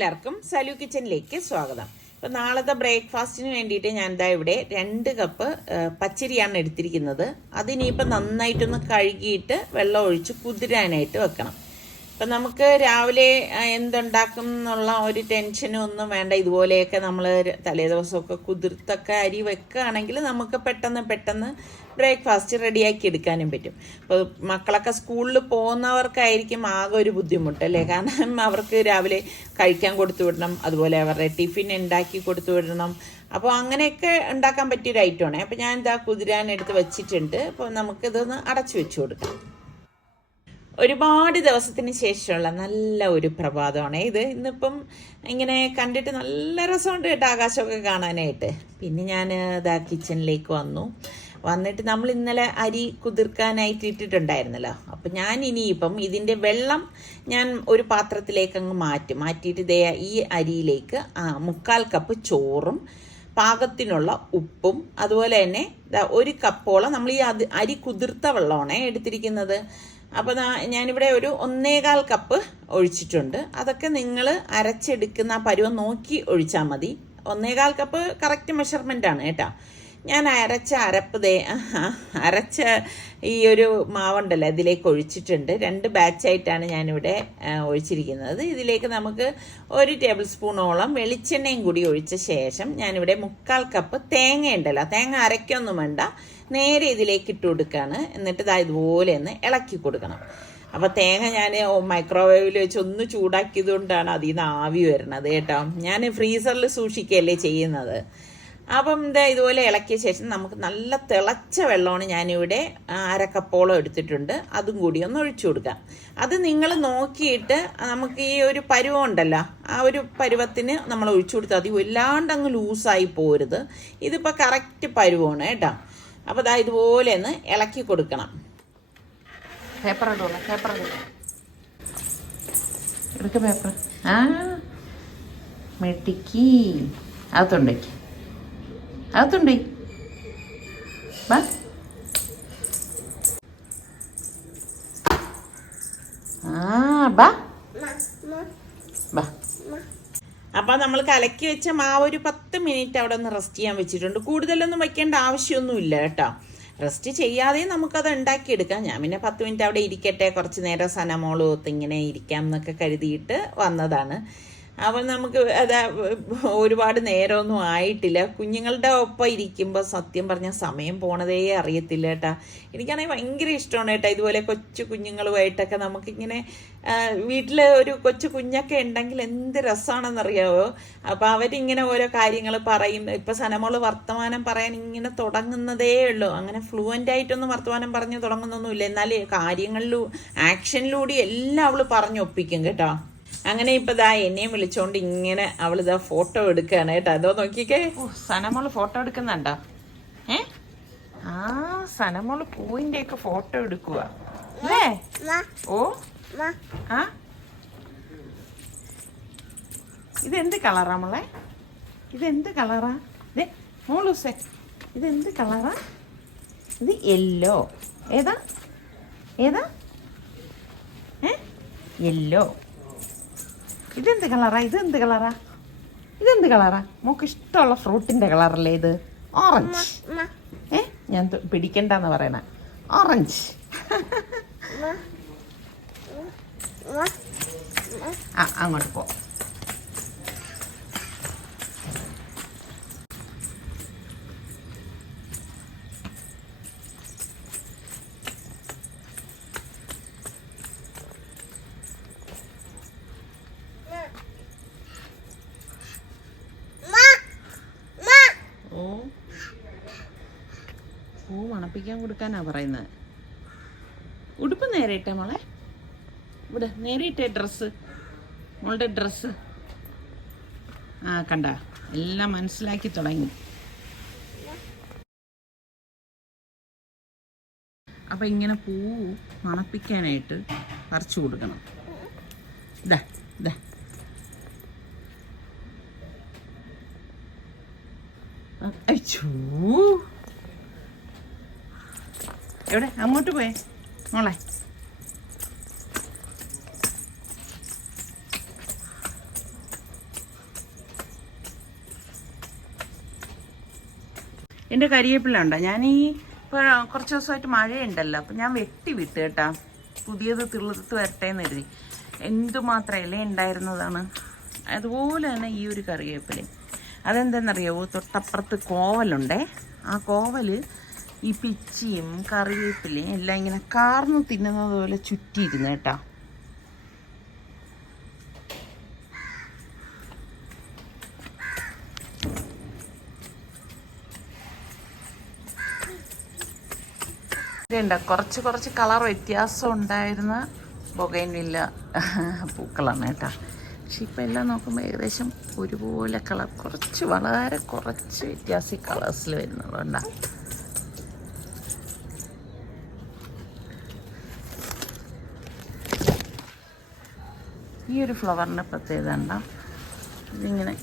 എല്ലാവർക്കും സലു കിച്ചനിലേക്ക് സ്വാഗതം. ഇപ്പം നാളത്തെ ബ്രേക്ക്ഫാസ്റ്റിന് വേണ്ടിയിട്ട് ഞാൻ ഇതാ ഇവിടെ രണ്ട് കപ്പ് പച്ചരിയാണ് എടുത്തിരിക്കുന്നത്. അതിനിയിപ്പം നന്നായിട്ടൊന്ന് കഴുകിയിട്ട് വെള്ളം ഒഴിച്ച് കുതിരാനായിട്ട് വെക്കണം. ഇപ്പം നമുക്ക് രാവിലെ എന്തുണ്ടാക്കും എന്നുള്ള ഒരു ടെൻഷനും ഒന്നും വേണ്ട. ഇതുപോലെയൊക്കെ നമ്മൾ തലേ ദിവസമൊക്കെ കുതിർത്തൊക്കെ അരി വെക്കുകയാണെങ്കിൽ നമുക്ക് പെട്ടെന്ന് പെട്ടെന്ന് ബ്രേക്ക്ഫാസ്റ്റ് റെഡിയാക്കി എടുക്കാനും പറ്റും. അപ്പോൾ മക്കളൊക്കെ സ്കൂളിൽ പോകുന്നവർക്കായിരിക്കും ആകെ ഒരു ബുദ്ധിമുട്ട് അല്ലേ? കാരണം അവർക്ക് രാവിലെ കഴിക്കാൻ കൊടുത്തു വിടണം. അതുപോലെ അവരുടെ ടിഫിൻ ഉണ്ടാക്കി കൊടുത്തു വിടണം. അപ്പോൾ അങ്ങനെയൊക്കെ ഉണ്ടാക്കാൻ പറ്റിയൊരു ഐറ്റമാണ് അപ്പോൾ ഞാൻ ഇതാ കുതിരാൻ എടുത്ത് വെച്ചിട്ടുണ്ട്. അപ്പോൾ നമുക്കിതൊന്ന് അടച്ചു വെച്ചു കൊടുക്കാം. ഒരുപാട് ദിവസത്തിന് ശേഷമുള്ള നല്ല ഒരു പ്രഭാതമാണ്. ഇത് ഇന്നിപ്പം ഇങ്ങനെ കണ്ടിട്ട് നല്ല രസമുണ്ട് കേട്ടോ ആകാശമൊക്കെ കാണാനായിട്ട്. പിന്നെ ഞാൻ ഇതാ കിച്ചണിലേക്ക് വന്നു. വന്നിട്ട് നമ്മൾ ഇന്നലെ അരി കുതിർക്കാനായിട്ട് ഇട്ടിട്ടുണ്ടായിരുന്നല്ലോ. അപ്പം ഞാൻ ഇനിയിപ്പം ഇതിന്റെ വെള്ളം ഞാൻ ഒരു പാത്രത്തിലേക്ക് അങ്ങ് മാറ്റും. മാറ്റിയിട്ട് ഇതേ ഈ അരിയിലേക്ക് മുക്കാൽ കപ്പ് ചോറും പാകത്തിനുള്ള ഉപ്പും അതുപോലെ തന്നെ ദാ ഒരു കപ്പോളം നമ്മൾ ഈ അരി കുതിർത്ത വെള്ളമാണ് എടുത്തിരിക്കുന്നത്. അപ്പോൾ ഞാനിവിടെ ഒരു ഒന്നേകാൽ കപ്പ് ഒഴിച്ചിട്ടുണ്ട്. അതൊക്കെ നിങ്ങൾ അരച്ചെടുക്കുന്ന പരുവം നോക്കി ഒഴിച്ചാൽ മതി. ഒന്നേകാൽ കപ്പ് കറക്റ്റ് മെഷർമെന്റ് ആണ് കേട്ടോ. ഞാൻ അരച്ച അരപ്പ് ദേ അരച്ച ഈ ഒരു മാവുണ്ടല്ലോ ഇതിലേക്ക് ഒഴിച്ചിട്ടുണ്ട്. രണ്ട് ബാച്ചായിട്ടാണ് ഞാനിവിടെ ഒഴിച്ചിരിക്കുന്നത്. ഇതിലേക്ക് നമുക്ക് ഒരു ടേബിൾ സ്പൂണോളം വെളിച്ചെണ്ണയും കൂടി ഒഴിച്ച ശേഷം ഞാനിവിടെ മുക്കാൽ കപ്പ് തേങ്ങ ഉണ്ടല്ലോ തേങ്ങ അരയ്ക്കൊന്നും വേണ്ട നേരെ ഇതിലേക്ക് ഇട്ട് കൊടുക്കുകയാണ് എന്നിട്ട് ഇതാ ഇതുപോലെ ഒന്ന് ഇളക്കി കൊടുക്കണം. അപ്പോൾ തേങ്ങ ഞാൻ മൈക്രോവേവിൽ വെച്ച് ഒന്ന് ചൂടാക്കിയത് കൊണ്ടാണ് അതിൽ നിന്ന് ആവി വരുന്നത് കേട്ടോ. ഞാൻ ഫ്രീസറിൽ സൂക്ഷിക്കുകയല്ലേ ചെയ്യുന്നത്. അപ്പം ഇതാ ഇതുപോലെ ഇളക്കിയ ശേഷം നമുക്ക് നല്ല തിളച്ച വെള്ളമാണ് ഞാനിവിടെ അരക്കപ്പോളം എടുത്തിട്ടുണ്ട്. അതും കൂടി ഒന്ന് ഒഴിച്ചു കൊടുക്കാം. അത് നിങ്ങൾ നോക്കിയിട്ട് നമുക്ക് ഈ ഒരു പരുവം ഉണ്ടല്ലോ ആ ഒരു പരുവത്തിന് നമ്മൾ ഒഴിച്ചു കൊടുത്താൽ മതി. വല്ലാണ്ട് അങ്ങ് ലൂസായി പോരുത്. ഇതിപ്പോൾ കറക്റ്റ് പരുവമാണ് കേട്ടോ. അപ്പോൾ ഇതാ ഇതുപോലെ ഒന്ന് ഇളക്കി കൊടുക്കണം. പേപ്പർ ഇടുക പേപ്പർ എടുക്ക പേപ്പർ ആ മെട്ടിക്ക് അകത്തുണ്ടേക്ക് അകത്തുണ്ടേ. അപ്പൊ നമ്മൾ കലക്കി വെച്ച മാവ് ഒരു പത്ത് മിനിറ്റ് അവിടെ ഒന്ന് റെസ്റ്റ് ചെയ്യാൻ വെച്ചിട്ടുണ്ട്. കൂടുതലൊന്നും വെക്കേണ്ട ആവശ്യമൊന്നുമില്ല കേട്ടോ. റെസ്റ്റ് ചെയ്യാതെ നമുക്കത് ഉണ്ടാക്കിയെടുക്കാം. ഞാൻ പിന്നെ പത്ത് മിനിറ്റ് അവിടെ ഇരിക്കട്ടെ. കുറച്ച് നേരം സനമോളും ഒത്തിങ്ങനെ ഇരിക്കാം എന്നൊക്കെ കരുതിയിട്ട് വന്നതാണ്. അപ്പം നമുക്ക് അത് ഒരുപാട് നേരമൊന്നും ആയിട്ടില്ല. കുഞ്ഞുങ്ങളുടെ ഒപ്പം ഇരിക്കുമ്പോൾ സത്യം പറഞ്ഞാൽ സമയം പോണതേ അറിയത്തില്ല കേട്ടാ. എനിക്കാണെങ്കിൽ ഭയങ്കര ഇഷ്ടമാണ് കേട്ടോ ഇതുപോലെ കൊച്ചു കുഞ്ഞുങ്ങളുമായിട്ടൊക്കെ നമുക്കിങ്ങനെ വീട്ടിൽ ഒരു കൊച്ചു കുഞ്ഞൊക്കെ ഉണ്ടെങ്കിൽ എന്ത് രസമാണെന്നറിയാവോ? അപ്പോൾ അവരിങ്ങനെ ഓരോ കാര്യങ്ങൾ പറയും. ഇപ്പം സനമോൾ വർത്തമാനം പറയാൻ ഇങ്ങനെ തുടങ്ങുന്നതേ ഉള്ളൂ. അങ്ങനെ ഫ്ലുവന്റ് ആയിട്ടൊന്നും വർത്തമാനം പറഞ്ഞ് തുടങ്ങുന്നൊന്നുമില്ല. എന്നാൽ കാര്യങ്ങളിലും ആക്ഷനിലൂടെ എല്ലാം അവൾ പറഞ്ഞൊപ്പിക്കും കേട്ടോ. അങ്ങനെ ഇപ്പൊ ദാ എന്നെയും വിളിച്ചോണ്ട് ഇങ്ങനെ അവളിതാ ഫോട്ടോ എടുക്കുകയാണ് കേട്ടോ. അതോ നോക്കിക്കേ. ഓ സനമോൾ ഫോട്ടോ എടുക്കുന്നുണ്ടോ? ഏ? ആ സനമോൾ പൂവിന്റെ ഒക്കെ ഫോട്ടോ എടുക്കുക അല്ലേ? ഓ? ആ? ഇതെന്ത് കളറാ മോളെ? ഇതെന്ത് കളറാ? ദേ മോളൂസേ ഇതെന്ത് കളറാ? ഇത് യെല്ലോ. ഏതാ? ഏതാ? ഏ? യെല്ലോ. ഇതെന്ത് കളറാ? ഇതെന്ത് കളറാ? ഇതെന്ത് കളറാ? മോക്ക് ഇഷ്ടമുള്ള ഫ്രൂട്ടിന്റെ കളറല്ലേ ഇത്? ഓറഞ്ച് ഏ? ഞാൻ പിടിക്കണ്ടെന്ന് പറയണ. ഓറഞ്ച് ആ അങ്ങോട്ട് പോ. പൂ കൊടുക്കാനാണ് കൊടുക്കാനാ പറയുന്നത്. ഉടുപ്പ് നേരെ ഇട്ടേ മോളെ. ഇവിടെ നേരെ ഇട്ടേ ഡ്രസ്സ്. മോളുടെ ഡ്രസ്സ്. ആ കണ്ട. എല്ലാം മനസ്സിലാക്കി തുടങ്ങി. അപ്പം ഇങ്ങനെ പൂ മണപ്പിക്കാനായിട്ട് പറിച്ചു കൊടുക്കണം. ഇതാ ഇതാ അയ്യോ. എവിടെ? അങ്ങോട്ട് പോയേ. മോളെ. എന്റെ കരിയേപ്പില ഉണ്ടോ? ഞാൻ ഈ ഇപ്പോൾ കുറച്ച് ദിവസമായിട്ട് മഴയുണ്ടല്ലോ അപ്പം ഞാൻ വെട്ടി വിട്ട് കേട്ടാ. പുതിയത് തിളുത്ത് വരട്ടെ എന്ന് കരുതി. ഇല ഉണ്ടായിരുന്നതാണ്? അതുപോലെ തന്നെ ഈ ഒരു കറിവേപ്പില അതെന്തെന്നറിയാവോ? തൊട്ടപ്പുറത്ത് കോവലുണ്ടേ. ആ കോവൽ ഈ പിച്ചിയും കറിവേപ്പിലയും എല്ലാം ഇങ്ങനെ കാർന്ന് തിന്നുന്നത് പോലെ ചുറ്റിയിരുന്നു കേട്ടോ. ഇതുണ്ട്? കുറച്ച് കുറച്ച് കളർ വ്യത്യാസം ഉണ്ടായിരുന്ന ബൊഗൈനില്ല പൂക്കളാണ് കേട്ടോ. പക്ഷെ ഇപ്പം എല്ലാം നോക്കുമ്പോൾ ഏകദേശം ഒരുപോലെ കളർ കുറച്ച് വളരെ കുറച്ച് വ്യത്യാസം ഈ കളേഴ്സിൽ വരുന്നുള്ളതുകൊണ്ടാ ഈ ഒരു ഫ്ലവറിന്റെ പ്രത്യേകത ഉണ്ടോ ഇതിങ്ങനെ.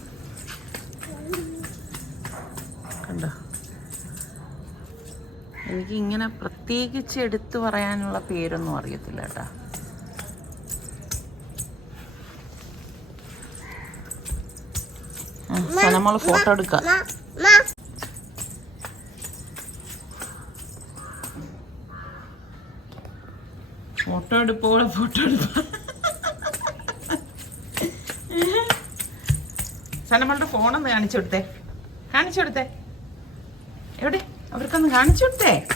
കണ്ടോ? എനിക്കിങ്ങനെ പ്രത്യേകിച്ച് എടുത്തു പറയാനുള്ള പേരൊന്നും അറിയത്തില്ല കേട്ടോ. നമ്മൾ ഫോട്ടോ എടുക്കാം. Photo എടുപ്പോളെ photo എടുപ്പ. സനമ്മളുടെ ഫോണൊന്ന് കാണിച്ചു കൊടുത്തേ. കാണിച്ചു കൊടുത്തേ. എവിടെ? അവർക്കൊന്ന് കാണിച്ചു കൊടുത്തേ.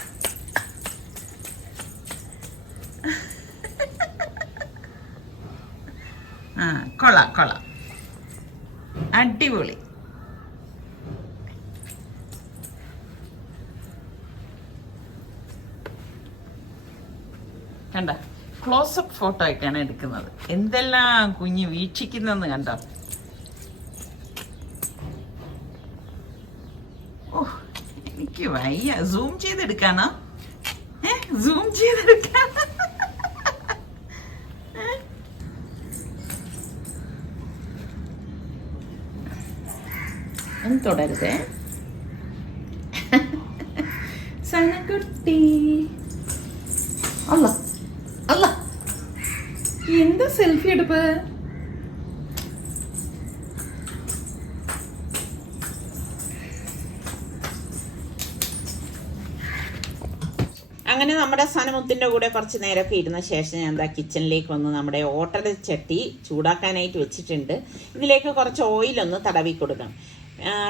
ആ കൊള്ളാം കൊള്ളാം. അടിപൊളി. കണ്ട ക്ലോസപ്പ് ഫോട്ടോ ഒക്കെയാണ് എടുക്കുന്നത്. എന്തെല്ലാം കുഞ്ഞ് വീക്ഷിക്കുന്നെന്ന് കണ്ടോ? ഓ എനിക്ക് വയ്യ. സൂം ചെയ്തെടുക്കാനാ? ഏ സൂം ചെയ്തെടുക്കാൻ? ഒന്ന് തുടരുതേ സനക്കുട്ടി അല്ല അല്ല എന്താ സെൽഫി എടുപ്പ് അങ്ങനെ നമ്മുടെ സനമുത്തിന്റെ കൂടെ കുറച്ച് നേരമൊക്കെ ഇരുന്ന ശേഷം ഞാൻ എന്താ കിച്ചണിലേക്ക് വന്ന് നമ്മുടെ ഓട്ടർ ചട്ടി ചൂടാക്കാനായിട്ട് വെച്ചിട്ടുണ്ട്. ഇതിലേക്ക് കുറച്ച് ഓയിലൊന്ന് തടവി കൊടുക്കണം.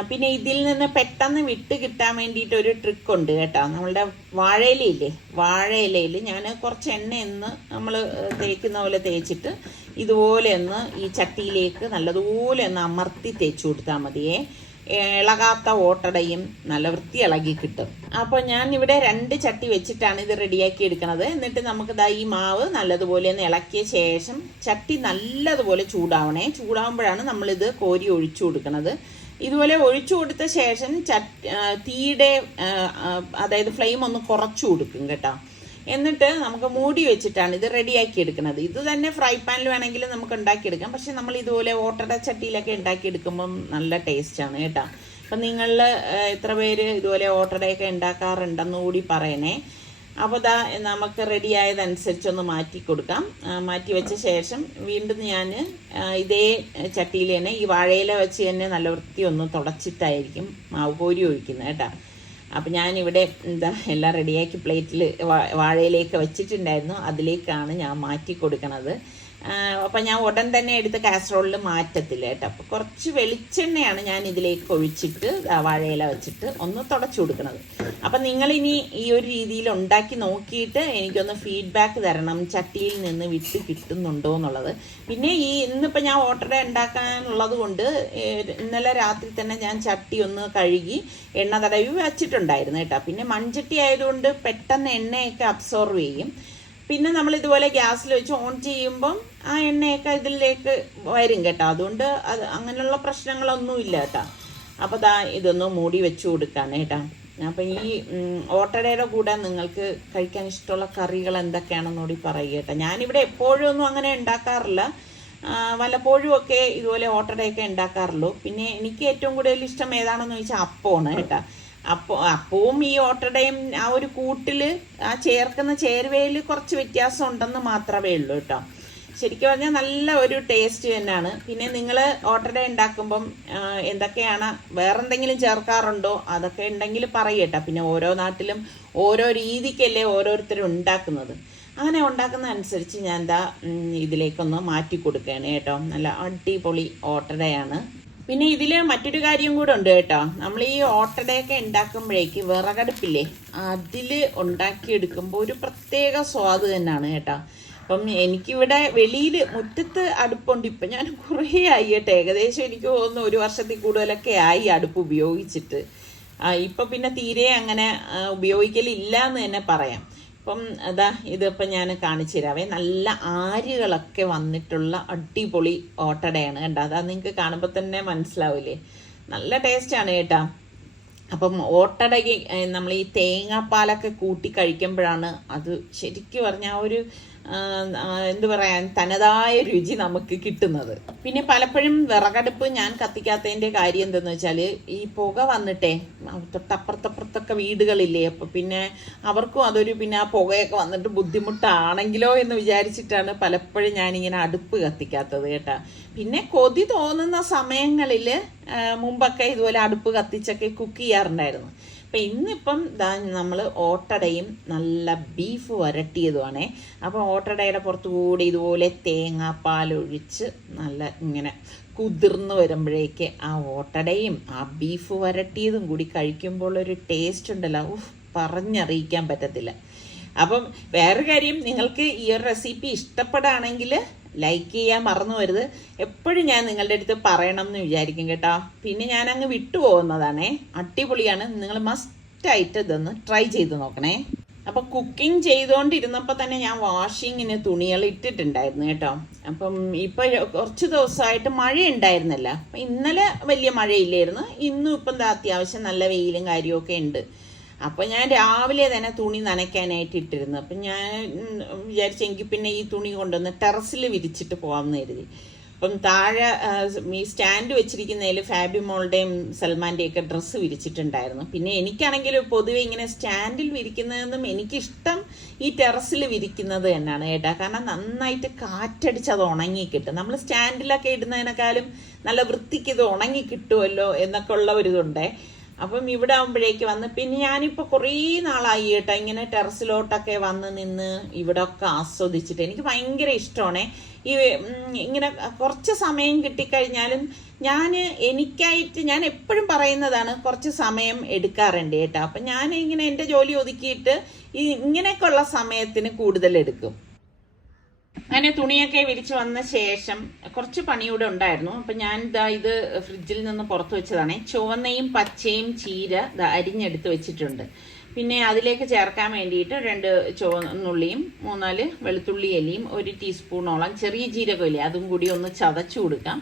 പിന്നെ ഇതിൽ നിന്ന് പെട്ടെന്ന് വിട്ട് കിട്ടാൻ വേണ്ടിയിട്ട് ഒരു ട്രിക്ക് ഉണ്ട് കേട്ടോ. നമ്മളുടെ വാഴയിലയില്ലേ? വാഴയിലയിൽ ഞാൻ കുറച്ച് എണ്ണ ഒന്ന് നമ്മൾ തേക്കുന്ന പോലെ തേച്ചിട്ട് ഇതുപോലെ ഒന്ന് ഈ ചട്ടിയിലേക്ക് നല്ലതുപോലെ ഒന്ന് അമർത്തി തേച്ച് കൊടുത്താൽ മതിയേ. ഇളകാത്ത ഓട്ടടയും നല്ല വൃത്തി ഇളകി കിട്ടും. അപ്പോൾ ഞാൻ ഇവിടെ രണ്ട് ചട്ടി വെച്ചിട്ടാണ് ഇത് റെഡിയാക്കി എടുക്കുന്നത് എന്നിട്ട് നമുക്ക് ദാ ഈ മാവ് നല്ലതുപോലെ ഒന്ന് ഇളക്കിയ ശേഷം ചട്ടി നല്ലതുപോലെ ചൂടാവണേ. ചൂടാവുമ്പോഴാണ് ഇത് കോരി ഒഴിച്ചു കൊടുക്കുന്നത് ഇതുപോലെ ഒഴിച്ചു കൊടുത്ത ശേഷം ചട്ടി തീയുടെ അതായത് ഫ്ലെയിം ഒന്ന് കുറച്ചു കൊടുക്കും കേട്ടോ. എന്നിട്ട് നമുക്ക് മൂടി വെച്ചിട്ടാണ് ഇത് റെഡിയാക്കി എടുക്കുന്നത്. ഇത് തന്നെ ഫ്രൈ പാനിൽ വേണമെങ്കിൽ നമുക്ക് ഉണ്ടാക്കിയെടുക്കാം. പക്ഷെ നമ്മൾ ഇതുപോലെ ഓട്ടട ചട്ടിയിലൊക്കെ ഉണ്ടാക്കിയെടുക്കുമ്പം നല്ല ടേസ്റ്റാണ് കേട്ടോ. അപ്പം നിങ്ങൾ എത്ര പേര് ഇതുപോലെ ഓട്ടടയൊക്കെ ഉണ്ടാക്കാറുണ്ടെന്ന് കൂടി പറയണേ. അപ്പോൾ ദാ നമുക്ക് റെഡി ആയതനുസരിച്ചൊന്ന് മാറ്റി കൊടുക്കാം. മാറ്റി വെച്ച ശേഷം വീണ്ടും ഞാൻ ഇതേ ചട്ടിയിൽ തന്നെ ഈ വാഴയില വെച്ച് തന്നെ നല്ല വൃത്തി ഒന്ന് തുടച്ചിട്ടായിരിക്കും മാവ് കോരി ഒഴിക്കുന്നത് കേട്ടോ. അപ്പം ഞാനിവിടെ എന്താ എല്ലാം റെഡിയാക്കി പ്ലേറ്റിൽ വാഴയിലേക്ക് വെച്ചിട്ടുണ്ടായിരുന്നു. അതിലേക്കാണ് ഞാൻ മാറ്റി കൊടുക്കണത്. അപ്പം ഞാൻ ഉടൻ തന്നെ എടുത്ത് കാസറോളിൽ മാറ്റത്തില്ല കേട്ടോ. അപ്പോൾ കുറച്ച് വെളിച്ചെണ്ണയാണ് ഞാൻ ഇതിലേക്ക് ഒഴിച്ചിട്ട് വാഴയില വെച്ചിട്ട് ഒന്ന് തുടച്ചു കൊടുക്കുന്നത്. അപ്പം നിങ്ങളിനി ഈ ഒരു രീതിയിൽ ഉണ്ടാക്കി നോക്കിയിട്ട് എനിക്കൊന്ന് ഫീഡ്ബാക്ക് തരണം. ചട്ടിയിൽ നിന്ന് വിട്ട് കിട്ടുന്നുണ്ടോ എന്നുള്ളത്. പിന്നെ ഈ ഇന്നിപ്പോൾ ഞാൻ ഓട്ടട ഉണ്ടാക്കാനുള്ളത് കൊണ്ട് ഇന്നലെ രാത്രി തന്നെ ഞാൻ ചട്ടി ഒന്ന് കഴുകി എണ്ണ തടവി വെച്ചിട്ടുണ്ടായിരുന്നു കേട്ടോ. പിന്നെ മൺചട്ടി ആയതുകൊണ്ട് പെട്ടെന്ന് എണ്ണയൊക്കെ അബ്സോർവ് ചെയ്യും. പിന്നെ നമ്മൾ ഇതുപോലെ ഗ്യാസിൽ വെച്ച് ഓൺ ചെയ്യുമ്പം ആ എണ്ണയൊക്കെ ഇതിലേക്ക് വരും കേട്ടോ. അതുകൊണ്ട് അത് അങ്ങനെയുള്ള പ്രശ്നങ്ങളൊന്നും ഇല്ല കേട്ടോ. അപ്പോൾ ദാ ഇതൊന്ന് മൂടി വെച്ച് കൊടുക്കാണ് കേട്ടോ. അപ്പം ഈ ഓട്ടടയുടെ കൂടെ നിങ്ങൾക്ക് കഴിക്കാൻ ഇഷ്ടമുള്ള കറികൾ എന്തൊക്കെയാണെന്ന് കൂടി പറയുക കേട്ടോ. ഞാനിവിടെ എപ്പോഴും ഒന്നും അങ്ങനെ ഉണ്ടാക്കാറില്ല. വല്ലപ്പോഴും ഒക്കെ ഇതുപോലെ ഓട്ടടയൊക്കെ ഉണ്ടാക്കാറുള്ളൂ. പിന്നെ എനിക്ക് ഏറ്റവും കൂടുതൽ ഇഷ്ടം ഏതാണെന്ന് ചോദിച്ചാൽ അപ്പമാണ് കേട്ടോ. അപ്പോൾ അപ്പവും ഈ ഓട്ടടയും ആ ഒരു കൂട്ടിൽ ആ ചേർക്കുന്ന ചേരുവയിൽ കുറച്ച് വ്യത്യാസം ഉണ്ടെന്ന് മാത്രമേ ഉള്ളൂ കേട്ടോ. ശരിക്കും പറഞ്ഞാൽ നല്ല ഒരു ടേസ്റ്റ് തന്നെയാണ്. പിന്നെ നിങ്ങൾ ഓട്ടട ഉണ്ടാക്കുമ്പം എന്തൊക്കെയാണ് വേറെന്തെങ്കിലും ചേർക്കാറുണ്ടോ? അതൊക്കെ ഉണ്ടെങ്കിൽ പറയട്ടോ പിന്നെ ഓരോ നാട്ടിലും ഓരോ രീതിക്കല്ലേ ഓരോരുത്തരും ഉണ്ടാക്കുന്നത്. അങ്ങനെ ഉണ്ടാക്കുന്ന അനുസരിച്ച് ഞാൻ എന്താ ഇതിലേക്കൊന്ന് മാറ്റി കൊടുക്കുകയാണ് കേട്ടോ. നല്ല അടിപൊളി ഓട്ടടയാണ്. പിന്നെ ഇതിൽ മറ്റൊരു കാര്യം കൂടെ ഉണ്ട് കേട്ടോ. നമ്മൾ ഈ ഓട്ടടയൊക്കെ ഉണ്ടാക്കുമ്പോഴേക്ക് വിറകടുപ്പില്ലേ അതിൽ ഉണ്ടാക്കിയെടുക്കുമ്പോൾ ഒരു പ്രത്യേക സ്വാദ് തന്നെയാണ് കേട്ടോ. അപ്പം എനിക്കിവിടെ വെളിയിൽ മുറ്റത്ത് അടുപ്പുണ്ട്. ഇപ്പം ഞാൻ കുറേ ആയി കേട്ടോ. ഏകദേശം എനിക്ക് തോന്നുന്നു ഒരു വർഷത്തിൽ കൂടുതലൊക്കെ ആയി അടുപ്പ് ഉപയോഗിച്ചിട്ട്. ഇപ്പം പിന്നെ തീരെ അങ്ങനെ ഉപയോഗിക്കലില്ല എന്ന് തന്നെ പറയാം. അപ്പം അതാ ഇതിപ്പോൾ ഞാൻ കാണിച്ചു തരാവേ നല്ല ആരികളൊക്കെ വന്നിട്ടുള്ള അടിപൊളി ഓട്ടടയാണ് കേട്ടോ അതാ നിങ്ങൾക്ക് കാണുമ്പോൾ തന്നെ മനസ്സിലാവില്ലേ? നല്ല ടേസ്റ്റാണ് കേട്ടോ. അപ്പം ഓട്ടടയ്ക്ക് നമ്മൾ ഈ തേങ്ങാപ്പാലൊക്കെ കൂട്ടി കഴിക്കുമ്പോഴാണ് അത് ശരിക്കും പറഞ്ഞാൽ ഒരു എന്ത് പറയാൻ തനതായ രുചി നമുക്ക് കിട്ടുന്നത്. പിന്നെ പലപ്പോഴും വിറകടുപ്പ് ഞാൻ കത്തിക്കാത്തതിന്റെ കാര്യം എന്തെന്ന് വെച്ചാൽ ഈ പുക വന്നിട്ടേ തൊട്ടപ്പുറത്തപ്പുറത്തൊക്കെ വീടുകളില്ലേ അപ്പം പിന്നെ അവർക്കും അതൊരു പിന്നെ ആ പുകയൊക്കെ വന്നിട്ട് ബുദ്ധിമുട്ടാണെങ്കിലോ എന്ന് വിചാരിച്ചിട്ടാണ് പലപ്പോഴും ഞാനിങ്ങനെ അടുപ്പ് കത്തിക്കാത്തത് കേട്ടാ. പിന്നെ കൊതി തോന്നുന്ന സമയങ്ങളിൽ മുമ്പൊക്കെ ഇതുപോലെ അടുപ്പ് കത്തിച്ചൊക്കെ കുക്ക് ചെയ്യാറുണ്ടായിരുന്നു. അപ്പം ഇന്നിപ്പം ദാ നമ്മൾ ഓട്ടടയും നല്ല ബീഫ് വരട്ടിയതുമാണേ അപ്പോൾ ഓട്ടടയുടെ പുറത്തുകൂടി ഇതുപോലെ തേങ്ങാപ്പാലൊഴിച്ച് നല്ല ഇങ്ങനെ കുതിർന്ന് വരുമ്പോഴേക്ക് ആ ഓട്ടടയും ആ ബീഫ് വരട്ടിയതും കൂടി കഴിക്കുമ്പോൾ ഒരു ടേസ്റ്റ് ഉണ്ടല്ലോ. ഉഫ്, പറഞ്ഞറിയിക്കാൻ പറ്റത്തില്ല. അപ്പം വേറെ കാര്യം നിങ്ങൾക്ക് ഈ ഒരു റെസിപ്പി ഇഷ്ടപ്പെടുകയാണെങ്കിൽ ലൈക്ക് ചെയ്യാൻ മറന്നു വരുത് എപ്പോഴും ഞാൻ നിങ്ങളുടെ അടുത്ത് പറയണം എന്ന് വിചാരിക്കും കേട്ടോ. പിന്നെ ഞാൻ അങ്ങ് വിട്ടുപോകുന്നതാണേ അടിപൊളിയാണ്. നിങ്ങൾ മസ്റ്റായിട്ട് ഇതൊന്ന് ട്രൈ ചെയ്ത് നോക്കണേ. അപ്പം കുക്കിംഗ് ചെയ്തുകൊണ്ടിരുന്നപ്പോൾ തന്നെ ഞാൻ വാഷിങ്ങിന് തുണികൾ ഇട്ടിട്ടുണ്ടായിരുന്നു കേട്ടോ. അപ്പം ഇപ്പോൾ കുറച്ച് ദിവസമായിട്ട് മഴ ഉണ്ടായിരുന്നില്ല ഇന്നലെ വലിയ മഴയില്ലായിരുന്നു. ഇന്നും ഇപ്പം അത്യാവശ്യം നല്ല വെയിലും കാര്യമൊക്കെ ഉണ്ട്. അപ്പോൾ ഞാൻ രാവിലെ തന്നെ തുണി നനയ്ക്കാനായിട്ട് ഇട്ടിരുന്നു. അപ്പം ഞാൻ വിചാരിച്ചെങ്കിൽ പിന്നെ ഈ തുണി കൊണ്ടുവന്ന് ടെറസിൽ വിരിച്ചിട്ട് പോകാമെന്ന് കരുതി. അപ്പം താഴെ ഈ സ്റ്റാൻഡ് വെച്ചിരിക്കുന്നതിൽ ഫാബിമോളുടെയും സൽമാന്റെയൊക്കെ ഡ്രസ്സ് വിരിച്ചിട്ടുണ്ടായിരുന്നു. പിന്നെ എനിക്കാണെങ്കിൽ പൊതുവെ ഇങ്ങനെ സ്റ്റാൻഡിൽ വിരിക്കുന്നതെന്നും എനിക്കിഷ്ടം ഈ ടെറസിൽ വിരിക്കുന്നത് തന്നെയാണ് കേട്ടോ. കാരണം നന്നായിട്ട് കാറ്റടിച്ച് അത് ഉണങ്ങി കിട്ടും. നമ്മൾ സ്റ്റാൻഡിലൊക്കെ ഇടുന്നതിനേക്കാളും നല്ല വൃത്തിക്ക് ഇത് ഉണങ്ങി കിട്ടുമല്ലോ എന്നൊക്കെ ഉള്ള ഒരിതുണ്ടേ അപ്പം ഇവിടെ ആകുമ്പോഴേക്ക് വന്ന് പിന്നെ ഞാനിപ്പോൾ കുറേ നാളായി കേട്ടോ. ഇങ്ങനെ ടെറസിലോട്ടൊക്കെ വന്ന് നിന്ന് ഇവിടെ ഒക്കെ ആസ്വദിച്ചിട്ട് എനിക്ക് ഭയങ്കര ഇഷ്ടമാണേ. ഈ ഇങ്ങനെ കുറച്ച് സമയം കിട്ടിക്കഴിഞ്ഞാലും ഞാൻ എനിക്കായിട്ട് ഞാൻ എപ്പോഴും പറയുന്നതാണ് കുറച്ച് സമയം എടുക്കാറുണ്ട് കേട്ടോ. അപ്പം ഞാൻ ഇങ്ങനെ എന്റെ ജോലി ഒതുക്കിയിട്ട് ഇങ്ങനെയൊക്കെയുള്ള സമയത്തിന് കൂടുതൽ എടുക്കും. അങ്ങനെ തുണിയൊക്കെ വിരിച്ചു വന്ന ശേഷം കുറച്ച് പണിയൂടെ ഉണ്ടായിരുന്നു. അപ്പം ഞാൻ ഇതാ ഇത് ഫ്രിഡ്ജിൽ നിന്ന് പുറത്ത് വെച്ചതാണ്. ചുവന്നയും പച്ചയും ചീര അരിഞ്ഞെടുത്ത് വെച്ചിട്ടുണ്ട്. പിന്നെ അതിലേക്ക് ചേർക്കാൻ വേണ്ടിയിട്ട് രണ്ട് ചുവന്നുള്ളിയും മൂന്നാൽ വെളുത്തുള്ളി എലിയും ഒരു ടീസ്പൂണോളം ചെറിയ ജീരകമില്ലേ അതും കൂടി ഒന്ന് ചതച്ചു കൊടുക്കാം.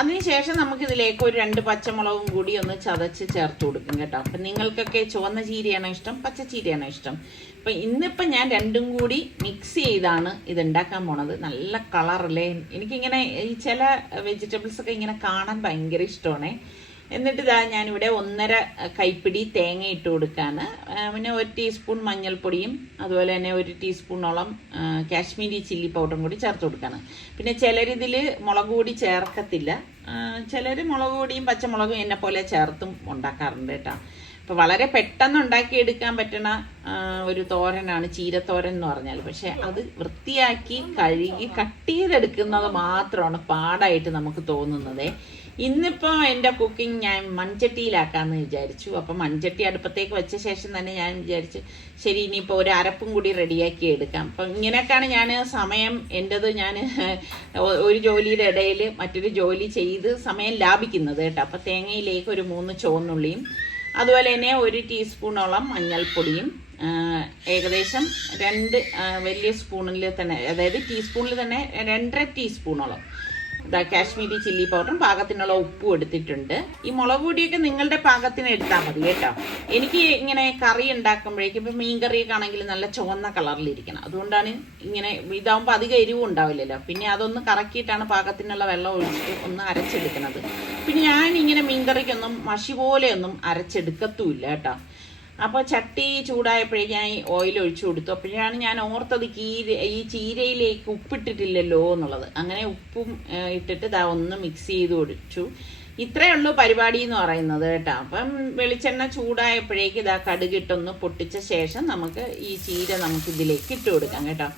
അതിനുശേഷം നമുക്കിതിലേക്ക് ഒരു രണ്ട് പച്ചമുളകും കൂടി ഒന്ന് ചതച്ച് ചേർത്ത് കൊടുക്കും കേട്ടോ. അപ്പം നിങ്ങൾക്കൊക്കെ ചുവന്ന ചീരയാണോ ഇഷ്ടം പച്ച ചീരയാണോ ഇഷ്ടം? അപ്പം ഇന്നിപ്പം ഞാൻ രണ്ടും കൂടി മിക്സ് ചെയ്താണ് ഇത് ഉണ്ടാക്കാൻ പോണത്. നല്ല കളറല്ലേ എനിക്കിങ്ങനെ ഈ ചില വെജിറ്റബിൾസ് ഒക്കെ ഇങ്ങനെ കാണാൻ ഭയങ്കര ഇഷ്ടമാണ്. എന്നിട്ട് ഇതാ ഞാനിവിടെ ഒന്നര കൈപ്പിടി തേങ്ങ ഇട്ട് കൊടുക്കാണ്. പിന്നെ ഒരു ടീസ്പൂൺ മഞ്ഞൾപ്പൊടിയും അതുപോലെ തന്നെ ഒരു ടീസ്പൂണോളം കാശ്മീരി ചില്ലി പൗഡറും കൂടി ചേർത്ത് കൊടുക്കാണ്. പിന്നെ ചിലരിതിൽ മുളക് പൊടി ചേർക്കത്തില്ല. ചിലർ മുളക് പൊടിയും പച്ചമുളകും എന്നെ പോലെ ചേർത്തും ഉണ്ടാക്കാറുണ്ട് കേട്ടോ. അപ്പോൾ വളരെ പെട്ടെന്ന് ഉണ്ടാക്കിയെടുക്കാൻ പറ്റണ ഒരു തോരനാണ് ചീരത്തോരൻ എന്ന് പറഞ്ഞാൽ പക്ഷെ അത് വൃത്തിയാക്കി കഴുകി കട്ട് ചെയ്തെടുക്കുന്നത് മാത്രമാണ് പാടായിട്ട് നമുക്ക് തോന്നുന്നത്. ഇന്നിപ്പോ എന്റെ കുക്കിംഗ് ഞാൻ മൺചട്ടിയിലാക്കാമെന്ന് വിചാരിച്ചു. അപ്പോൾ മൺചട്ടി അടുപ്പത്തേക്ക് വെച്ച ശേഷം തന്നെ ഞാൻ വിചാരിച്ചു ശരി ഇനിയിപ്പോൾ ഒരു അരപ്പും കൂടി റെഡിയാക്കി എടുക്കാം. അപ്പം ഇങ്ങനെയൊക്കെയാണ് ഞാൻ സമയം എന്റെത് ഞാൻ ഒരു ജോലിയുടെ ഇടയിൽ മറ്റൊരു ജോലി ചെയ്ത് സമയം ലാഭിക്കുന്നത് കേട്ടോ. അപ്പോൾ തേങ്ങയിലേക്ക് ഒരു മൂന്ന് ചുവന്നുള്ളിയും അതുപോലെ തന്നെ ഒരു ടീസ്പൂണോളം മഞ്ഞൾപ്പൊടിയും ഏകദേശം രണ്ട് വലിയ സ്പൂണിൽ തന്നെ അതായത് ടീസ്പൂണിൽ തന്നെ രണ്ടര ടീസ്പൂണോളം കാശ്മീരി ചില്ലി പൗഡറും പാകത്തിനുള്ള ഉപ്പും എടുത്തിട്ടുണ്ട്. ഈ മുളക് പൊടിയൊക്കെ നിങ്ങളുടെ പാകത്തിന് എടുത്താൽ മതി കേട്ടോ. എനിക്ക് ഇങ്ങനെ കറി ഉണ്ടാക്കുമ്പോഴേക്കും ഇപ്പം മീൻ കറിയൊക്കെ ആണെങ്കിൽ നല്ല ചുവന്ന കളറിലിരിക്കണം അതുകൊണ്ടാണ് ഇങ്ങനെ ഇതാവുമ്പോൾ അധികം എരിവും ഉണ്ടാവില്ലല്ലോ. പിന്നെ അതൊന്ന് കറക്കിയിട്ടാണ് പാകത്തിനുള്ള വെള്ളം ഒഴിച്ചിട്ട് ഒന്ന് അരച്ചെടുക്കുന്നത്. പിന്നെ ഞാൻ ഇങ്ങനെ മീൻകറിക്കൊന്നും മഷി പോലെയൊന്നും അരച്ചെടുക്കത്തുമില്ല കേട്ടോ. അപ്പോൾ ചട്ടി ചൂടായപ്പോഴേക്കും ഞാൻ ഓയിൽ ഒഴിച്ചു കൊടുത്തു. അപ്പോഴാണ് ഞാൻ ഓർത്തത് കീര ഈ ചീരയിലേക്ക് ഉപ്പിട്ടിട്ടില്ലല്ലോ എന്നുള്ളത്. അങ്ങനെ ഉപ്പും ഇട്ടിട്ട് ഇതാ ഒന്ന് മിക്സ് ചെയ്ത് ഒഴിച്ചു ഇത്രയേ ഉള്ളൂ പരിപാടി എന്ന് പറയുന്നത് കേട്ടോ. അപ്പം വെളിച്ചെണ്ണ ചൂടായപ്പോഴേക്ക് ഇതാ കടുകിട്ടൊന്ന് പൊട്ടിച്ച ശേഷം നമുക്ക് ഈ ചീര നമുക്ക് ഇതിലേക്ക് ഇട്ട് കൊടുക്കാം കേട്ടോ.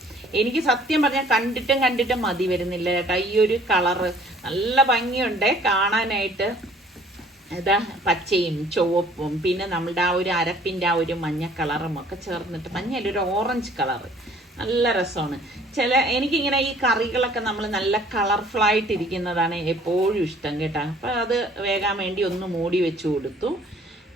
എനിക്ക് സത്യം പറഞ്ഞാൽ കണ്ടിട്ടും കണ്ടിട്ടും മതി വരുന്നില്ല കേട്ടോ. ഈ ഒരു കളറ് നല്ല ഭംഗിയുണ്ട് കാണാനായിട്ട്. ഇതാ പച്ചയും ചുവപ്പും പിന്നെ നമ്മളുടെ ആ ഒരു അരപ്പിന്റെ ആ ഒരു മഞ്ഞ കളറും ഒക്കെ ചേർന്നിട്ട് മഞ്ഞല്ല ഒരു ഓറഞ്ച് കളറ് നല്ല രസമാണ്. ചില എനിക്കിങ്ങനെ ഈ കറികളൊക്കെ നമ്മൾ നല്ല കളർഫുൾ ആയിട്ടിരിക്കുന്നതാണ് എപ്പോഴും ഇഷ്ടം കേട്ടോ. അപ്പം അത് വേകാൻ വേണ്ടി ഒന്ന് മൂടി വെച്ച് കൊടുത്തു.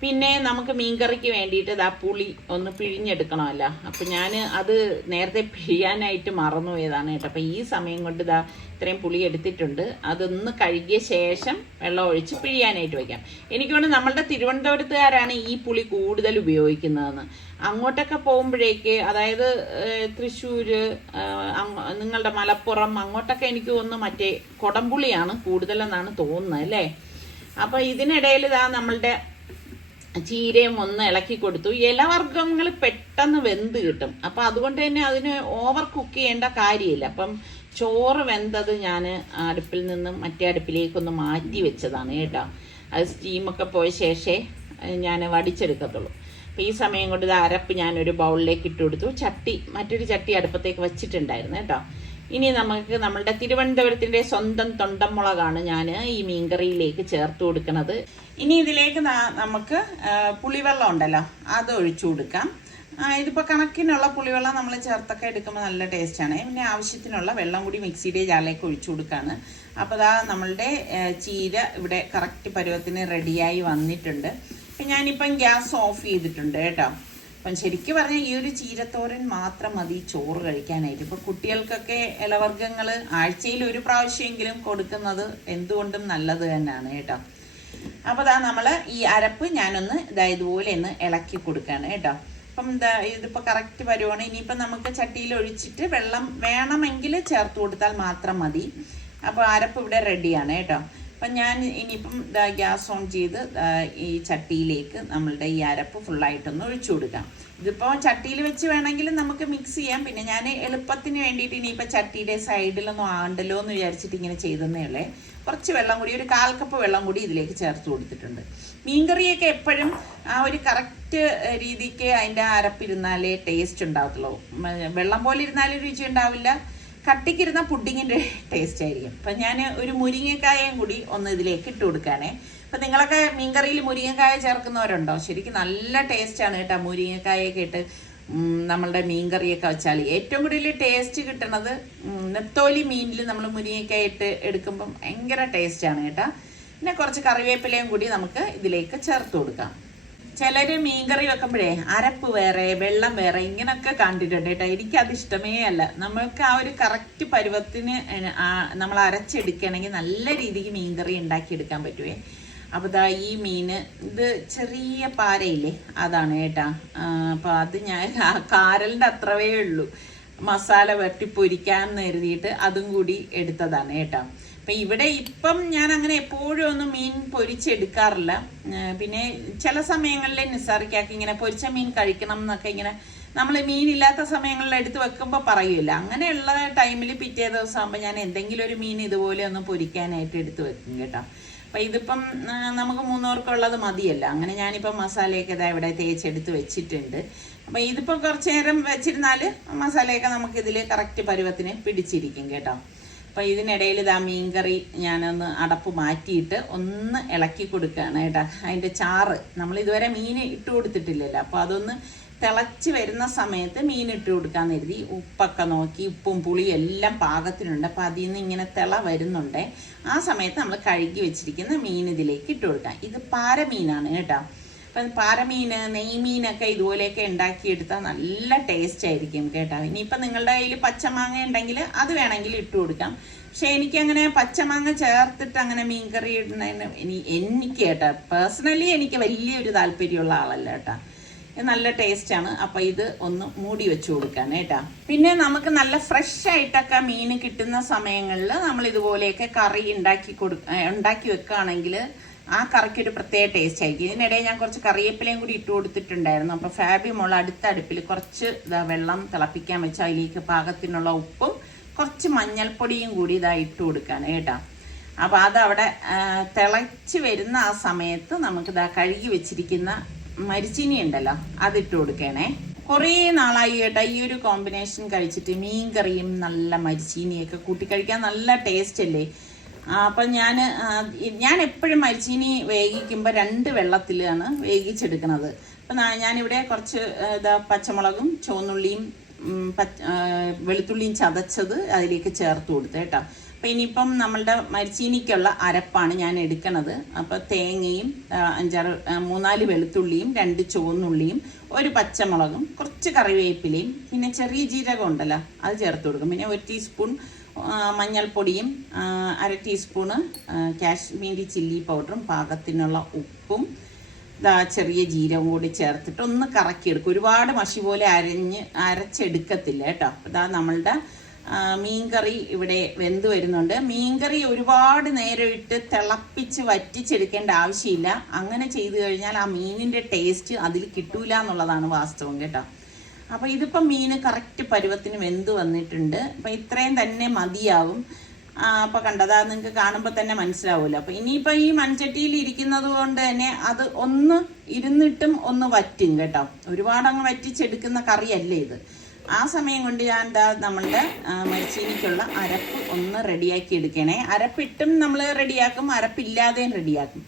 പിന്നെ നമുക്ക് മീൻകറിക്ക് വേണ്ടിയിട്ട് ഇതാ പുളി ഒന്ന് പിഴിഞ്ഞെടുക്കണമല്ലോ. അപ്പം ഞാൻ അത് നേരത്തെ പിഴിയാനായിട്ട് മറന്നുപോയതാണ് കേട്ടോ. അപ്പം ഈ സമയം കൊണ്ട് ഇതാ ഇത്രയും പുളി എടുത്തിട്ടുണ്ട്. അതൊന്ന് കഴുകിയ ശേഷം വെള്ളം ഒഴിച്ച് പിഴിയാനായിട്ട് വയ്ക്കാം എനിക്ക് തോന്നുന്നു നമ്മളുടെ തിരുവനന്തപുരത്തുകാരാണ് ഈ പുളി കൂടുതൽ ഉപയോഗിക്കുന്നതെന്ന്. അങ്ങോട്ടൊക്കെ പോകുമ്പോഴേക്ക് അതായത് അങ്ങ് നിങ്ങളുടെ മലപ്പുറം അങ്ങോട്ടൊക്കെ എനിക്ക് തോന്നുന്നു മറ്റേ കൊടംപുളിയാണ് കൂടുതലെന്നാണ് തോന്നുന്നത് അല്ലേ? അപ്പൊ ഇതിനിടയിൽ ഇതാ നമ്മളുടെ ചീരയും ഒന്ന് ഇളക്കി കൊടുത്തു. ഇലവർഗങ്ങൾ പെട്ടെന്ന് വെന്ത് കിട്ടും. അപ്പം അതുകൊണ്ട് തന്നെ അതിന് ഓവർ കുക്ക് ചെയ്യേണ്ട കാര്യമില്ല. അപ്പം ചോറ് വെന്തത് ഞാൻ അടുപ്പിൽ നിന്നും മറ്റേ അടുപ്പിലേക്കൊന്ന് മാറ്റി വെച്ചതാണ് കേട്ടോ. അത് സ്റ്റീമൊക്കെ പോയ ശേഷേ ഞാൻ വടിച്ചെടുക്കത്തുള്ളൂ. അപ്പം ഈ സമയം കൊണ്ട് ഇത് അരപ്പ് ഞാനൊരു ബൗളിലേക്ക് ഇട്ട് കൊടുത്തു. ചട്ടി മറ്റൊരു ചട്ടി അടുപ്പത്തേക്ക് വെച്ചിട്ടുണ്ടായിരുന്നു കേട്ടോ. ഇനി നമുക്ക് നമ്മളുടെ തിരുവനന്തപുരത്തിന്റെ സ്വന്തം തൊണ്ടമുളകാണ് ഞാൻ ഈ മീൻകറിയിലേക്ക് ചേർത്ത് കൊടുക്കുന്നത് ഇനി ഇതിലേക്ക് നമുക്ക് പുളിവെള്ളം ഉണ്ടല്ലോ അത് ഒഴിച്ചു കൊടുക്കാം. ഇതിപ്പോൾ ഇതിപ്പോ കണക്കിനുള്ള പുളിവെള്ളം നമ്മൾ ചേർത്തൊക്കെ എടുക്കുമ്പോൾ നല്ല ടേസ്റ്റാണ്. പിന്നെ ആവശ്യത്തിനുള്ള വെള്ളം കൂടി മിക്സിയുടെ ജാലേക്ക് ഒഴിച്ചു കൊടുക്കാണ്. അപ്പോൾ ദാ നമ്മളുടെ ചീര ഇവിടെ കറക്റ്റ് പരുവത്തിന് റെഡിയായി വന്നിട്ടുണ്ട്. ഞാനിപ്പം ഗ്യാസ് ഓഫ് ചെയ്തിട്ടുണ്ട് കേട്ടോ. അപ്പം ശരിക്കും പറഞ്ഞാൽ ഈ ഒരു ചീരത്തോരൻ മാത്രം മതി ചോറ് കഴിക്കാനായിട്ട്. ഇപ്പോൾ കുട്ടികൾക്കൊക്കെ ഇലവർഗങ്ങൾ ആഴ്ചയിൽ ഒരു പ്രാവശ്യമെങ്കിലും കൊടുക്കുന്നത് എന്തുകൊണ്ടും നല്ലത് തന്നെയാണ് കേട്ടോ. അപ്പോൾ ഇതാ നമ്മൾ ഈ അരപ്പ് ഞാനൊന്ന് ഇതാ ഇതുപോലെ ഒന്ന് ഇളക്കി കൊടുക്കുകയാണ് കേട്ടോ. അപ്പം എന്താ ഇതിപ്പോൾ കറക്റ്റ് വരുവാണ്. ഇനിയിപ്പം നമുക്ക് ചട്ടിയിൽ ഒഴിച്ചിട്ട് വെള്ളം വേണമെങ്കിൽ ചേർത്ത് കൊടുത്താൽ മാത്രം മതി. അപ്പോൾ അരപ്പ് ഇവിടെ റെഡിയാണ് കേട്ടോ. അപ്പം ഞാൻ ഇനിയിപ്പം ഗ്യാസ് ഓൺ ചെയ്ത് ഈ ചട്ടിയിലേക്ക് നമ്മളുടെ ഈ അരപ്പ് ഫുള്ളായിട്ടൊന്ന് ഒഴിച്ചു കൊടുക്കാം. ഇതിപ്പോൾ ചട്ടിയിൽ വെച്ച് വേണമെങ്കിൽ നമുക്ക് മിക്സ് ചെയ്യാം. പിന്നെ ഞാൻ എളുപ്പത്തിന് വേണ്ടിയിട്ട് ഇനിയിപ്പോൾ ചട്ടിയുടെ സൈഡിലൊന്നും ആണ്ടല്ലോ എന്ന് വിചാരിച്ചിട്ട് ഇങ്ങനെ ചെയ്തെന്നേ ഉള്ളേ. കുറച്ച് വെള്ളം കൂടി ഒരു കാൽ കപ്പ് വെള്ളം കൂടി ഇതിലേക്ക് ചേർത്ത് കൊടുത്തിട്ടുണ്ട്. മീൻകറിയൊക്കെ എപ്പോഴും ആ ഒരു കറക്റ്റ് രീതിക്ക് അതിന്റെ അരപ്പിരുന്നാലേ ടേസ്റ്റ് ഉണ്ടാകത്തുള്ളൂ. വെള്ളം പോലെ ഇരുന്നാലും രുചി ഉണ്ടാവില്ല. കട്ടിക്കിരുന്ന പുഡിങ്ങിന്റെ ടേസ്റ്റ് ആയിരിക്കും. അപ്പം ഞാൻ ഒരു മുരിങ്ങക്കായയും കൂടി ഒന്ന് ഇതിലേക്ക് ഇട്ട് കൊടുക്കാനേ. അപ്പം നിങ്ങളൊക്കെ മീൻകറിയിൽ മുരിങ്ങക്കായ ചേർക്കുന്നവരുണ്ടോ? ശരിക്കും നല്ല ടേസ്റ്റാണ് കേട്ടോ മുരിങ്ങക്കായൊക്കെ ഇട്ട് നമ്മളുടെ മീൻകറിയൊക്കെ വെച്ചാൽ. ഏറ്റവും കൂടുതൽ ടേസ്റ്റ് കിട്ടണത് നെത്തോലി മീനിൽ നമ്മൾ മുരിങ്ങക്കായ ഇട്ട് എടുക്കുമ്പം ഭയങ്കര ടേസ്റ്റാണ് കേട്ടോ. പിന്നെ കുറച്ച് കറിവേപ്പിലയും കൂടി നമുക്ക് ഇതിലേക്ക് ചേർത്ത് കൊടുക്കാം. ചിലര് മീൻകറി വെക്കുമ്പോഴേ അരപ്പ് വേറെ വെള്ളം വേറെ ഇങ്ങനൊക്കെ കണ്ടിട്ടുണ്ട് കേട്ടോ. എനിക്ക് അത് ഇഷ്ടമേ അല്ല. നമ്മൾക്ക് ആ ഒരു കറക്റ്റ് പരുവത്തിന് നമ്മൾ അരച്ചെടുക്കുകയാണെങ്കിൽ നല്ല രീതിക്ക് മീൻകറി ഉണ്ടാക്കിയെടുക്കാൻ പറ്റുവേ. അപ്പോൾ ദാ ഈ മീൻ ഇത് ചെറിയ പാരയില്ലേ? അതാണ് കേട്ടാ. അപ്പോൾ അത് ഞാൻ കാരലിന്റെ അത്രവേ ഉള്ളൂ. മസാല വെട്ടി പൊരിക്കാൻ കരുതിയിട്ട് അതും കൂടി എടുത്തതാണ് കേട്ടോ. അപ്പം ഇവിടെ ഇപ്പം ഞാൻ അങ്ങനെ എപ്പോഴും ഒന്നും മീൻ പൊരിച്ചെടുക്കാറില്ല. പിന്നെ ചില സമയങ്ങളിൽ നിസ്സാറിക്കാക്കി ഇങ്ങനെ പൊരിച്ച മീൻ കഴിക്കണം എന്നൊക്കെ ഇങ്ങനെ നമ്മൾ മീനില്ലാത്ത സമയങ്ങളിൽ എടുത്ത് വെക്കുമ്പോൾ പറയൂല. അങ്ങനെയുള്ള ടൈമിൽ പിറ്റേ ദിവസം ആകുമ്പോൾ ഞാൻ എന്തെങ്കിലും ഒരു മീൻ ഇതുപോലെ ഒന്ന് പൊരിക്കാനായിട്ട് എടുത്ത് വെക്കും കേട്ടോ. അപ്പം ഇതിപ്പം നമുക്ക് മൂന്നോർക്കുള്ളത് മതിയല്ല. അങ്ങനെ ഞാനിപ്പം മസാലയൊക്കെ ഇതാ ഇവിടെ തേച്ചെടുത്ത് വെച്ചിട്ടുണ്ട്. അപ്പം ഇതിപ്പോൾ കുറച്ച് നേരം വെച്ചിരുന്നാൽ മസാലയൊക്കെ നമുക്ക് ഇതിൽ കറക്റ്റ് പരുവത്തിന് പിടിച്ചിരിക്കും കേട്ടോ. അപ്പോൾ ഇതിനിടയിൽ ഇതാ മീൻകറി ഞാനൊന്ന് അടപ്പ് മാറ്റിയിട്ട് ഒന്ന് ഇളക്കി കൊടുക്കുകയാണ് കേട്ടോ. അതിന്റെ ചാറ് നമ്മൾ ഇതുവരെ മീൻ ഇട്ട് കൊടുത്തിട്ടില്ലല്ലോ. അപ്പോൾ അതൊന്ന് തിളച്ച് വരുന്ന സമയത്ത് മീൻ ഇട്ട് കൊടുക്കാൻ കരുതി. ഉപ്പൊക്കെ നോക്കി ഉപ്പും പുളിയും എല്ലാം പാകത്തിനുണ്ട്. അപ്പോൾ അതിൽ നിന്ന് ഇങ്ങനെ തിള വരുന്നുണ്ടേ. ആ സമയത്ത് നമ്മൾ കഴുകി വെച്ചിരിക്കുന്ന മീൻ ഇതിലേക്ക് ഇട്ട് കൊടുക്കാം. ഇത് പാര മീനാണ് കേട്ടോ. അപ്പം പാരമീൻ നെയ്മീനൊക്കെ ഇതുപോലെയൊക്കെ ഉണ്ടാക്കിയെടുത്താൽ നല്ല ടേസ്റ്റ് ആയിരിക്കും കേട്ടോ. ഇനിയിപ്പം നിങ്ങളുടെ കയ്യിൽ പച്ചമാങ്ങ ഉണ്ടെങ്കിൽ അത് വേണമെങ്കിൽ ഇട്ട് കൊടുക്കാം. പക്ഷെ എനിക്കങ്ങനെ പച്ചമാങ്ങ ചേർത്തിട്ട് അങ്ങനെ മീൻകറി ഇടുന്നതിന് ഇനി എനിക്ക് കേട്ടോ പേഴ്സണലി എനിക്ക് വലിയൊരു താല്പര്യമുള്ള ആളല്ല കേട്ടോ. നല്ല ടേസ്റ്റ് ആണ്. അപ്പൊ ഇത് ഒന്ന് മൂടി വെച്ച് കൊടുക്കാൻ കേട്ടാ. പിന്നെ നമുക്ക് നല്ല ഫ്രഷ് ആയിട്ടൊക്കെ മീൻ കിട്ടുന്ന സമയങ്ങളിൽ നമ്മൾ ഇതുപോലെയൊക്കെ കറി ഉണ്ടാക്കി കൊടു ഉണ്ടാക്കി വെക്കുകയാണെങ്കിൽ ആ കറിക്ക് ഒരു പ്രത്യേക ടേസ്റ്റ് ആയിരിക്കും. ഇതിനിടയിൽ ഞാൻ കുറച്ച് കറിവേപ്പിലയും കൂടി ഇട്ട് കൊടുത്തിട്ടുണ്ടായിരുന്നു. അപ്പോൾ ഫാബി മോൾ അടുത്ത അടുപ്പിൽ കുറച്ച് ഇതാ വെള്ളം തിളപ്പിക്കാൻ വെച്ച് അതിലേക്ക് പാകത്തിനുള്ള ഉപ്പും കുറച്ച് മഞ്ഞൾപ്പൊടിയും കൂടി ഇതാ ഇട്ട് കൊടുക്കാണ് കേട്ടോ. അപ്പോൾ അതവിടെ തിളച്ച് വരുന്ന ആ സമയത്ത് നമുക്ക് ഇതാ കഴുകി വെച്ചിരിക്കുന്ന മരിച്ചിനി ഉണ്ടല്ലോ അതിട്ട് കൊടുക്കണേ. കുറേ നാളായി കേട്ടോ ഈ ഒരു കോമ്പിനേഷൻ കഴിച്ചിട്ട് മീൻ കറിയും നല്ല മരിച്ചീനിയൊക്കെ കൂട്ടി കഴിക്കാൻ നല്ല ടേസ്റ്റ് അല്ലേ? അപ്പം ഞാൻ ഞാൻ എപ്പോഴും മരിച്ചീനി വേവിക്കുമ്പോൾ രണ്ട് വെള്ളത്തിലാണ് വേവിച്ചെടുക്കുന്നത് അപ്പം ഞാനിവിടെ കുറച്ച് ഇതാ പച്ചമുളകും ചുവന്നുള്ളിയും വെളുത്തുള്ളിയും ചതച്ചത് അതിലേക്ക് ചേർത്ത് കൊടുത്തു കേട്ടോ. അപ്പം ഇനിയിപ്പം നമ്മളുടെ മരിച്ചീനിക്കുള്ള അരപ്പാണ് ഞാൻ എടുക്കണത്. അപ്പോൾ തേങ്ങയും അഞ്ചാറ് മൂന്നാൽ വെളുത്തുള്ളിയും രണ്ട് ചുവന്നുള്ളിയും ഒരു പച്ചമുളകും കുറച്ച് കറിവേപ്പിലയും പിന്നെ ചെറിയ ജീരകം ഉണ്ടല്ലോ അത് ചേർത്ത് കൊടുക്കും. പിന്നെ ഒരു ടീസ്പൂൺ മഞ്ഞൾപ്പൊടിയും അര ടീസ്പൂണ് കാശ്മീരി ചില്ലി പൗഡറും പാകത്തിനുള്ള ഉപ്പും ചെറിയ ജീരകം കൂടി ചേർത്തിട്ട് ഒന്ന് കറക്കിയെടുക്കും. ഒരുപാട് മഷി പോലെ അരഞ്ഞ് അരച്ചെടുക്കത്തില്ല കേട്ടോ. ഇതാ നമ്മളുടെ മീൻകറി ഇവിടെ വെന്ത് വരുന്നുണ്ട്. മീൻകറി ഒരുപാട് നേരം ഇട്ട് തിളപ്പിച്ച് വറ്റിച്ചെടുക്കേണ്ട ആവശ്യമില്ല. അങ്ങനെ ചെയ്തു കഴിഞ്ഞാൽ ആ മീനിന്റെ ടേസ്റ്റ് അതിൽ കിട്ടൂല എന്നുള്ളതാണ് വാസ്തവം കേട്ടോ. അപ്പൊ ഇതിപ്പം മീൻ കറക്റ്റ് പരുവത്തിന് വെന്ത് വന്നിട്ടുണ്ട്. അപ്പൊ ഇത്രയും തന്നെ മതിയാവും. അപ്പോൾ അപ്പൊ കണ്ടതാ നിങ്ങൾക്ക് കാണുമ്പോൾ തന്നെ മനസ്സിലാവുമല്ലോ അപ്പൊ ഇനിയിപ്പോ ഈ മൺചട്ടിയിൽ ഇരിക്കുന്നത് കൊണ്ട് തന്നെ അത് ഒന്ന് ഇരുന്നിട്ടും ഒന്ന് വറ്റും കേട്ടോ. ഒരുപാട് അങ്ങ് വറ്റിച്ചെടുക്കുന്ന കറിയല്ലേ ഇത്. ആ സമയം കൊണ്ട് ഞാൻ എന്താ നമ്മളുടെ മരിച്ചീനിക്കുള്ള അരപ്പ് ഒന്ന് റെഡിയാക്കി എടുക്കണേ. അരപ്പിട്ടും നമ്മൾ റെഡിയാക്കും അരപ്പില്ലാതെയും റെഡിയാക്കും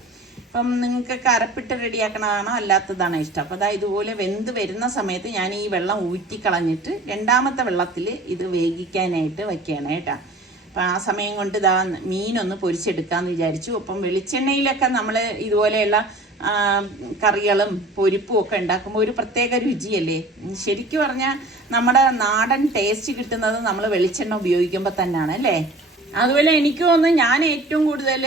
അപ്പം നിങ്ങൾക്കൊക്കെ അരപ്പിട്ട് റെഡിയാക്കണതാണോ അല്ലാത്തതാണോ ഇഷ്ടം? അപ്പോൾ അതാ ഇതുപോലെ വെന്ത് വരുന്ന സമയത്ത് ഞാൻ ഈ വെള്ളം ഊറ്റി കളഞ്ഞിട്ട് രണ്ടാമത്തെ വെള്ളത്തിൽ ഇത് വേഗിക്കാനായിട്ട് വയ്ക്കുകയാണ് കേട്ടോ. അപ്പം ആ സമയം കൊണ്ട് ഇതാ മീനൊന്ന് പൊരിച്ചെടുക്കാമെന്ന് വിചാരിച്ചു. അപ്പം വെളിച്ചെണ്ണയിലൊക്കെ നമ്മൾ ഇതുപോലെയുള്ള കറികളും പൊരിപ്പും ഒക്കെ ഉണ്ടാക്കുമ്പോൾ ഒരു പ്രത്യേക രുചിയല്ലേ? ശരിക്കും പറഞ്ഞാൽ നമ്മുടെ നാടൻ ടേസ്റ്റ് കിട്ടുന്നത് നമ്മൾ വെളിച്ചെണ്ണ ഉപയോഗിക്കുമ്പോൾ തന്നെയാണ് അല്ലേ? അതുപോലെ എനിക്ക് തോന്നുന്നു ഞാൻ ഏറ്റവും കൂടുതൽ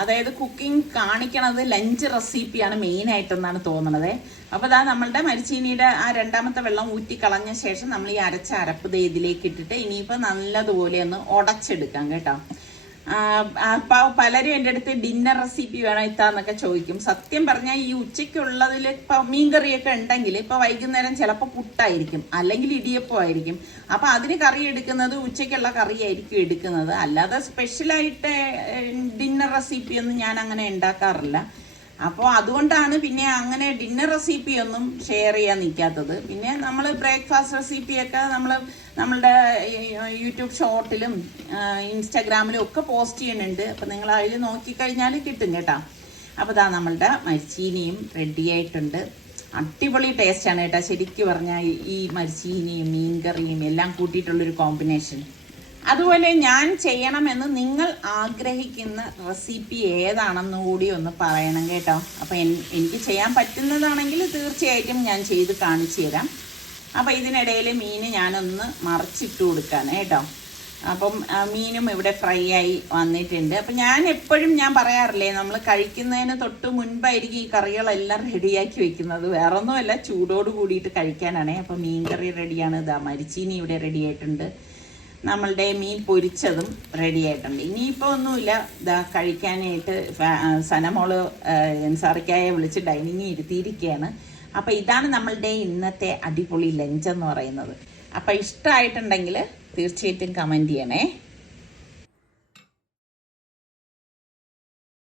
അതായത് കുക്കിംഗ് കാണിക്കണത് ലഞ്ച് റെസിപ്പിയാണ് മെയിൻ ആയിട്ടെന്നാണ് തോന്നണത്. അപ്പോൾ ഇതാ നമ്മളുടെ മരിച്ചീനിയുടെ ആ രണ്ടാമത്തെ വെള്ളം ഊറ്റി കളഞ്ഞ ശേഷം നമ്മൾ ഈ അരച്ച അരപ്പ് ഇതിലേക്ക് ഇട്ടിട്ട് ഇനിയിപ്പോൾ നല്ലതുപോലെ ഒന്ന് ഉടച്ചെടുക്കാം കേട്ടോ. അപ്പോൾ പലരും എന്റെ അടുത്ത് ഡിന്നർ റെസിപ്പി വേണം ഇത്താന്നൊക്കെ ചോദിക്കും. സത്യം പറഞ്ഞാൽ ഈ ഉച്ചയ്ക്കുള്ളതിൽ ഇപ്പം മീൻകറിയൊക്കെ ഉണ്ടെങ്കിൽ ഇപ്പോൾ വൈകുന്നേരം ചിലപ്പോൾ പുട്ടായിരിക്കും അല്ലെങ്കിൽ ഇടിയപ്പമായിരിക്കും അപ്പോൾ അതിന് കറി എടുക്കുന്നത് ഉച്ചയ്ക്കുള്ള കറിയായിരിക്കും എടുക്കുന്നത്. അല്ലാതെ സ്പെഷ്യലായിട്ട് ഡിന്നർ റെസിപ്പി ഒന്നും ഞാൻ അങ്ങനെ ഉണ്ടാക്കാറില്ല. അപ്പോൾ അതുകൊണ്ടാണ് പിന്നെ അങ്ങനെ ഡിന്നർ റെസിപ്പി ഒന്നും ഷെയർ ചെയ്യാൻ നിൽക്കാത്തത് പിന്നെ നമ്മൾ ബ്രേക്ക്ഫാസ്റ്റ് റെസിപ്പിയൊക്കെ നമ്മൾ നമ്മളുടെ യൂട്യൂബ് ഷോർട്ടിലും ഇൻസ്റ്റാഗ്രാമിലും ഒക്കെ പോസ്റ്റ് ചെയ്യുന്നുണ്ട്. അപ്പോൾ നിങ്ങൾ അതിൽ നോക്കിക്കഴിഞ്ഞാൽ കിട്ടും കേട്ടോ. അപ്പോൾ ഇതാ നമ്മളുടെ മരിച്ചീനിയും റെഡി ആയിട്ടുണ്ട്. അടിപൊളി ടേസ്റ്റാണ് കേട്ടോ. ശരിക്കും പറഞ്ഞാൽ ഈ മരിച്ചീനിയും മീൻകറിയും എല്ലാം കൂട്ടിയിട്ടുള്ളൊരു കോമ്പിനേഷൻ അതുപോലെ ഞാൻ ചെയ്യണമെന്ന് നിങ്ങൾ ആഗ്രഹിക്കുന്ന റെസിപ്പി ഏതാണെന്ന് കൂടി ഒന്ന് പറയണം കേട്ടോ. അപ്പോൾ എനിക്ക് ചെയ്യാൻ പറ്റുന്നതാണെങ്കിൽ തീർച്ചയായിട്ടും ഞാൻ ചെയ്ത് കാണിച്ചു തരാം. അപ്പോൾ ഇതിനിടയിൽ മീൻ ഞാനൊന്ന് മറിച്ചിട്ട് കൊടുക്കാണ് കേട്ടോ. അപ്പം മീനും ഇവിടെ ഫ്രൈ ആയി വന്നിട്ടുണ്ട്. അപ്പം ഞാൻ എപ്പോഴും ഞാൻ പറയാറില്ലേ നമ്മൾ കഴിക്കുന്നതിന് തൊട്ട് മുൻപായിരിക്കും ഈ കറികളെല്ലാം റെഡിയാക്കി വെക്കുന്നത്. വേറൊന്നുമല്ല ചൂടോട് കൂടിയിട്ട് കഴിക്കാനാണേ. അപ്പം മീൻ കറി റെഡിയാണ്. ഇതാ മരിച്ചീനി ഇവിടെ റെഡി ആയിട്ടുണ്ട് നമ്മളുടെ മീൻ പൊരിച്ചതും റെഡി ആയിട്ടുണ്ട്. ഇനിയിപ്പോൾ ഒന്നുമില്ല. ഇതാ കഴിക്കാനായിട്ട് സനമോൾ സറിക്കായ വിളിച്ച് ഡൈനിങ്ങിൽ ഇരുത്തിയിരിക്കുകയാണ്. അപ്പോൾ ഇതാണ് നമ്മളുടെ ഇന്നത്തെ അടിപൊളി ലഞ്ച് എന്ന് പറയുന്നത്. അപ്പോൾ ഇഷ്ടമായിട്ടുണ്ടെങ്കിൽ തീർച്ചയായിട്ടും കമന്റ് ചെയ്യണേ.